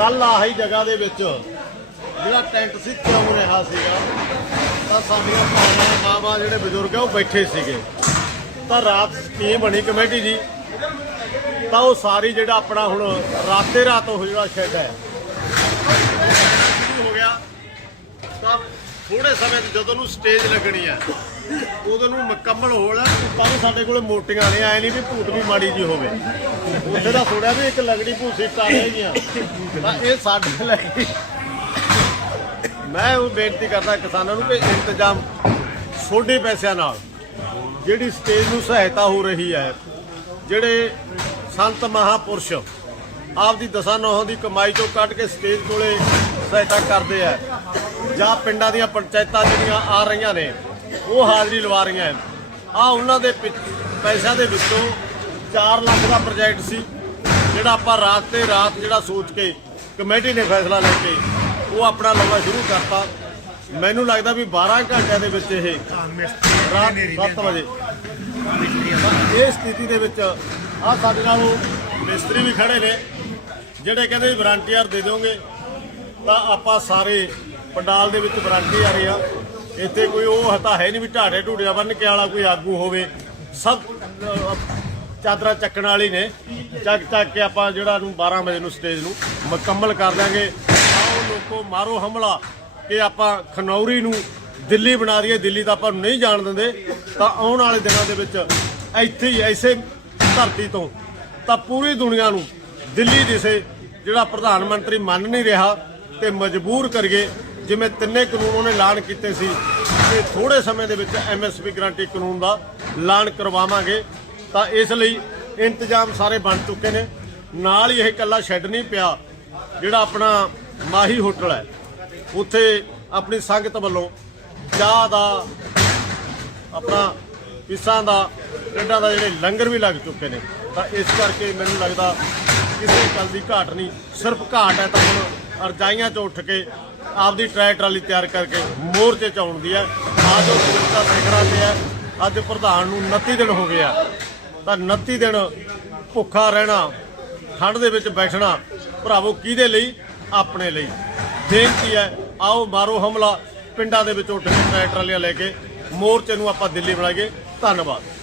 ਕੱਲ ਆਹੀ ਜਗ੍ਹਾ ਦੇ ਵਿੱਚ ਜਿਹੜਾ ਟੈਂਟ ਸੀ, ਕਿਉਂ ਰਿਹਾ ਸੀਗਾ? ਤਾਂ ਸਾਡੀਆਂ ਭੈਣਾਂ, ਮਾਵਾਂ ਜਿਹੜੇ ਬਜ਼ੁਰਗ ਆ, ਉਹ ਬੈਠੇ ਸੀਗੇ। ਤਾਂ ਰਾਤ ਸਕੀਮ ਬਣੀ ਕਮੇਟੀ ਦੀ। ਤਾਂ ਉਹ ਸਾਰੀ ਜਿਹੜਾ ਆਪਣਾ ਹੁਣ ਰਾਤੇ ਰਾਤ ਉਹ ਜਿਹੜਾ ਸ਼ੈੱਡ ਹੈ ਹੋ ਗਿਆ। ਤਾਂ ਥੋੜੇ ਸਮੇਂ 'ਚ ਜਦੋਂ ਨੂੰ ਸਟੇਜ ਲੱਗਣੀ ਹੈ ਉਦੋਂ ਨੂੰ ਮੁਕੰਮਲ ਹੋ ਜਾਣਾ ਸਾਡੇ ਕੋਲੇ ਮੋਟੀਆਂ ਨੇ ਆਏ ਨਹੀਂ ਵੀ ਭੂਤ ਵੀ ਮਾੜੀ ਜੀ ਹੋਵੇ। ਉੱਥੇ ਦਾ ਥੋੜਾ ਵੀ ਇੱਕ ਲਗੜੀ ਭੂਸੀ ਟਾਲ ਹੈਗੀਆਂ ਤਾਂ ਇਹ ਸਾਡੇ ਲਈ ਮੈਂ ਉਹ ਬੇਨਤੀ ਕਰਦਾ ਕਿਸਾਨਾਂ ਨੂੰ ਕਿ ਇੰਤਜ਼ਾਮ ਛੋਟੇ ਪੈਸਿਆਂ ਨਾਲ, ਜਿਹੜੀ ਸਟੇਜ ਨੂੰ ਸਹਾਇਤਾ ਹੋ ਰਹੀ ਹੈ, ਜਿਹੜੇ ਸੰਤ ਮਹਾਪੁਰਸ਼ ਆਪਦੀ ਦਸਾਂ ਨੌਹਾਂ ਦੀ ਕਮਾਈ ਤੋਂ ਕੱਢ ਕੇ ਸਟੇਜ ਕੋਲੇ ਸਹਾਇਤਾ ਕਰਦੇ ਆ। ਜਾਂ ਪਿੰਡਾਂ ਦੀਆਂ ਪੰਚਾਇਤਾਂ ਜਿਹੜੀਆਂ ਆ ਰਹੀਆਂ ਨੇ, ਉਹ ਹਾਜ਼ਰੀ ਲਵਾ ਰਹੀਆਂ ਆ ਉਹਨਾਂ ਦੇ ਪਿੱਛ- ਪੈਸਿਆਂ ਦੇ ਵਿੱਚੋਂ 4 ਲੱਖ ਦਾ ਪ੍ਰੋਜੈਕਟ ਸੀ, ਜਿਹੜਾ ਆਪਾਂ ਰਾਤ ਤੇ ਰਾਤ ਜਿਹੜਾ ਸੋਚ ਕੇ ਕਮੇਟੀ ਨੇ ਫੈਸਲਾ ਲੈ ਕੇ ਉਹ ਆਪਣਾ ਲਾਉਣਾ ਸ਼ੁਰੂ ਕਰਤਾ। ਮੈਨੂੰ ਲੱਗਦਾ ਵੀ 12 ਘੰਟਿਆਂ ਦੇ ਵਿੱਚ ਇਹ ਰਾਤ 7 ਵਜੇ। ਇਹ ਸਥਿਤੀ ਦੇ ਵਿੱਚ ਆ ਸਾਡੇ ਨਾਲ ਉਹ ਮਿਸਤਰੀ ਵੀ ਖੜੇ ਨੇ, ਜਿਹੜੇ ਕਹਿੰਦੇ ਵਾਰੰਟੀਅਰ ਦੇ ਦੋਗੇ ਤਾਂ ਆਪਾਂ ਸਾਰੇ ਪੰਡਾਲ ਦੇ ਵਿੱਚ ਵਾਰੰਟੀ ਆ ਰਹੇ ਆ। ਇੱਥੇ ਕੋਈ ਉਹ ਹਤਾ ਹੈ ਨਹੀਂ ਵੀ ਢਾੜੇ ਢੂੜਿਆ ਬੰਨ ਕੇ ਵਾਲਾ ਕੋਈ ਆਗੂ ਹੋਵੇ। ਸਭ ਅਹ, ਚਾਦਰਾਂ ਚੱਕਣ ਵਾਲੀ ਨੇ। ਚੱਕ ਚੱਕ ਕੇ ਆਪਾਂ ਜਿਹੜਾ ਨੂੰ 12 ਵਜੇ ਨੂੰ ਸਟੇਜ ਨੂੰ ਮੁਕੰਮਲ ਕਰ ਦਾਂਗੇ ਆਓ ਲੋਕੋ ਮਾਰੋ ਹਮਲਾ ਕਿ ਆਪਾਂ ਖਨੌਰੀ ਨੂੰ ਦਿੱਲੀ ਬਣਾ ਦਈਏ। ਦਿੱਲੀ ਤਾਂ ਆਪਾਂ ਨੂੰ ਨਹੀਂ ਜਾਣ ਦਿੰਦੇ। ਤਾਂ ਆਉਣ ਵਾਲੇ ਦਿਨਾਂ ਦੇ ਵਿੱਚ ਇੱਥੇ ਹੀ ਐਸੇ ਧਰਤੀ ਤੋਂ ਤਾਂ ਪੂਰੀ ਦੁਨੀਆ ਨੂੰ ਦਿੱਲੀ ਦਿਸੇ ਜਿਹੜਾ ਪ੍ਰਧਾਨ ਮੰਤਰੀ ਮੰਨ ਨਹੀਂ ਰਿਹਾ ਤੇ ਮਜਬੂਰ ਕਰੀਏ ਜਿਵੇਂ ਤਿੰਨੇ ਕਾਨੂੰਨ ਉਹਨੇ ਐਲਾਨ ਕੀਤੇ ਸੀ ਕਿ ਥੋੜੇ ਸਮੇਂ ਦੇ ਵਿੱਚ ਐਮਐਸਪੀ ਗਰੰਟੀ ਕਾਨੂੰਨ ਦਾ ਐਲਾਨ ਕਰਵਾਵਾਂਗੇ, ਤਾਂ ਇਸ ਲਈ ਇੰਤਜ਼ਾਮ ਸਾਰੇ ਬਣ ਚੁੱਕੇ ਨੇ। ਨਾਲ ਹੀ ਇਹ ਇਕੱਲਾ ਸ਼ੈੱਡ ਨਹੀਂ ਪਿਆ, ਜਿਹੜਾ ਆਪਣਾ ਮਾਹੀ ਹੋਟਲ ਹੈ, ਉੱਥੇ ਆਪਣੀ ਸੰਗਤ ਵੱਲੋਂ ਚਾਹ ਦਾ, ਆਪਣਾ ਪਿਸਾਂ ਦਾ, ਟਿੰਡਾਂ ਦਾ ਜਿਹੜੇ ਲੰਗਰ ਵੀ ਲੱਗ ਚੁੱਕੇ ਨੇ। ਤਾਂ ਇਸ ਕਰਕੇ ਮੈਨੂੰ ਲੱਗਦਾ ਕਿਸੇ ਗੱਲ ਦੀ ਘਾਟ ਨਹੀਂ, ਸਿਰਫ ਘਾਟ ਹੈ ਤਾਂ ਹੁਣ ਰਜਾਈਆਂ 'ਚ ਉੱਠ ਕੇ ਆਪਦੀ ਟਰੈ ਟਰਾਲੀ ਤਿਆਰ ਕਰਕੇ ਮੋਰਚੇ 'ਚ ਆਉਣ ਦੀ ਹੈ ਅੱਜ ਉਹ ਸੁਰਤਾ ਸਿਖਰਾਂ ਤੇ ਹੈ ਅੱਜ ਪ੍ਰਧਾਨ ਨੂੰ 29 ਦਿਨ ਹੋ ਗਿਆ ਤਾਂ 29 ਦਿਨ ਭੁੱਖਾ ਰਹਿਣਾ, ਠੰਡ ਦੇ ਵਿੱਚ ਬੈਠਣਾ, ਭਰਾਵੋ, ਕਿਹਦੇ ਲਈ? ਆਪਣੇ ਲਈ। ਬੇਨਤੀ ਹੈ, ਆਓ ਮਾਰੋ ਹਮਲਾ। ਪਿੰਡਾਂ ਦੇ ਵਿੱਚ ਉੱਠ ਕੇ ਟਰੈਕਟਰ ਲਿਆ ਲੈ ਕੇ ਮੋਰਚੇ ਨੂੰ ਆਪਾਂ ਦਿੱਲੀ ਬਣਾਈਏ ਧੰਨਵਾਦ।